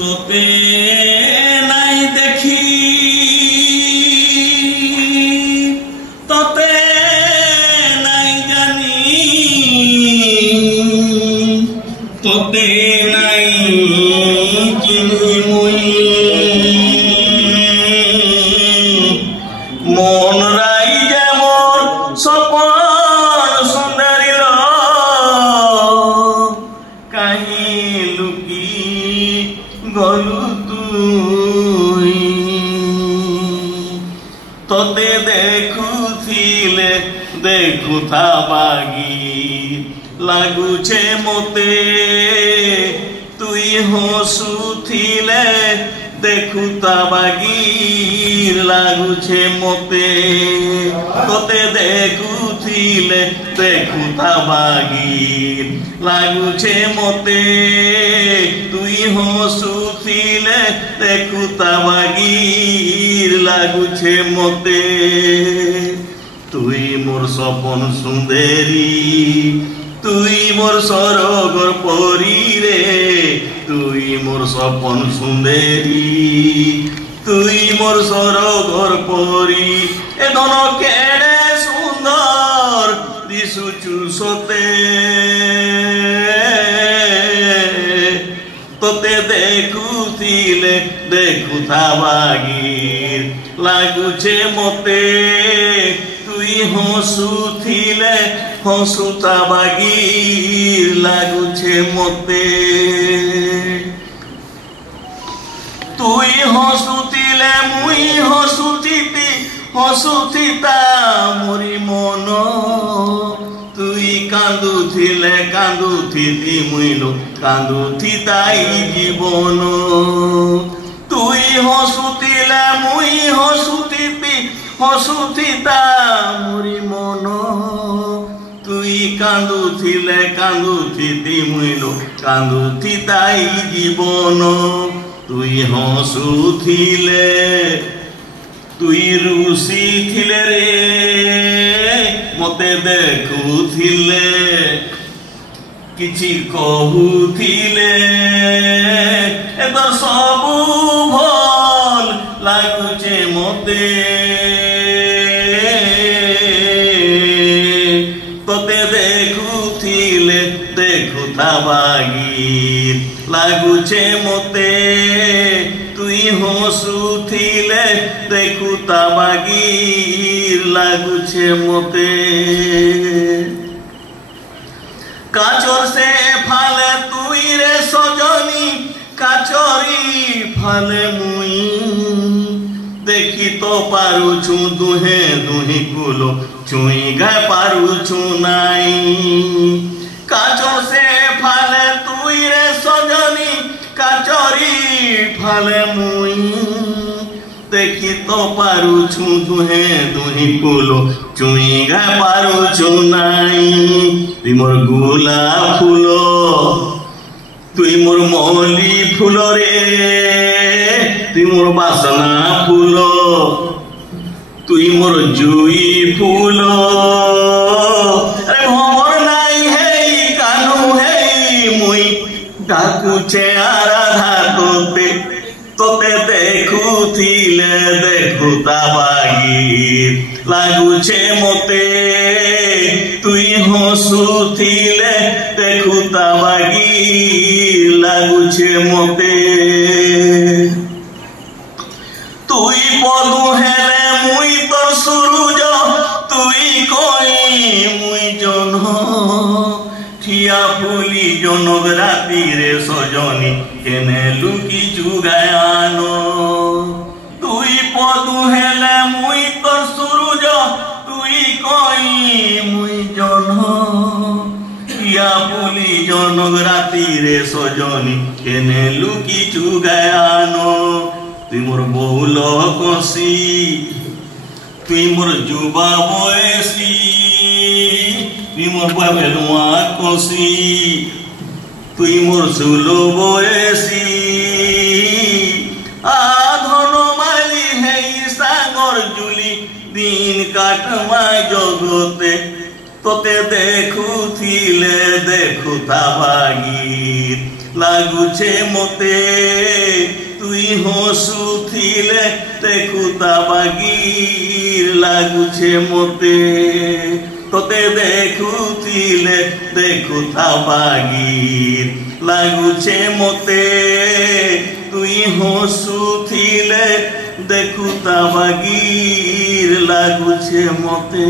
তোতে নাই দেখি তোতে নাই জানি তোতে নাই চিনি মুই মন রাই যে মোর সপন সুন্দরীর কাহি লুকি গলু তুই তোতে দেখুছিলে দেখুথা বাগি লাগুছে মতে তুই হসুছিলে দেখুতা বাগি লাগুছে মতে তোতে দেখুছিলে দেখুতা বাগি লাগুছে মতে তুই হসুছিলে দেখুতা বাগি লাগুছে মতে তুই মোর সপন সুন্দরী তুই মোর সরগর পরি রে তুই মোর সপন সুন্দরী তুই মোর সরগর পরি এ ধন কেড়ে সুন্দর দিশুচু সতে তোতে দেখুছিলে দেখুথা বাগির লাগুছে মতে তুই হসুছিলে হসুতা বাগির লাগুছে মতে তুই হসুতিলে মুই হসুতিতি হসুতিতা মোরি মন তুই কান্দুছিলে কান্দুথিতি মুইলো কান্দুথিতাই জীবন তুই হসুতিলে মুই হসুতিতি হসুথিতা মোরি মন তুই কান্দুছিলে কান্দুথিতি মুইলো কান্দুথিতাই জীবন তুই হসুছিলে তুই রুষিছিলে রে মতে দেখুছিলে কিছু কহুছিলে এবার সবু ভাল লাগুছে মতে তোতে দেখুছিলে দেখুথা বাগির লাগুছে মতে তুই হসুছিলে দেখুথা বাগির লাগুছে মতে কাচর সে ফালে তুই রে সজনী কাচরি ফালে মুই দেখি তো পারুছু দুহে দুহি কুলো চুই গায়ে পারুছু নাই কাচর সে ফালে তুই রে সজনী কাচরি ফালে মুই দেখি তো পারুছু দুহে দুহি কুলো চুই গায়ে পারুছু নাই তুই মোর গোলাপ ফুল তুই মোর মলি ফুল রে তুই মোর বাসনা ফুল তুই মোর জুই ফুল আরে ভমর নাই হেই কানু হেই মুই ডাকুছে আরাধা তোতে তোতে দেখুছিলে দেখুতা বাগির লাগুছে মতে তুই হসুছিলে দেখুতা বাগির লাগুছে মতে তুই বধু হেলে মুই তো সূরজ তুই কই মুই জন ঠিয়া ফুলি জনক রাতিরে সজনী কেনে লুকি চুগায় আনো তুই বধু হেলে মুই তো সূরজ তুই কই মুই জন ঠিয়া ফুলি জনক রাতিরে সজনী কেনে লুকি চুগায় আনো তুই মোর বহুল কষি তুই মোর যুবা বয়সী তুই মোর বাবেলুয়া কষি তুই মোর সুল বয়সী আধন মালি হেই সাগর জুলি দিন কাটমায় জগতে তোতে দেখুছিলে দেখুথা বাগির ଲାଗୁଛେ ମତେ ତୁଇ ହସୁଥିଲେ ଦେଖୁତା ବାଗିର ଲାଗୁଛେ ମତେ তোতে দেখুছিলে দেখুতা বাগির লাগুছে মতে তুই হসুছিলে দেখুতা বাগির লাগুছে মতে।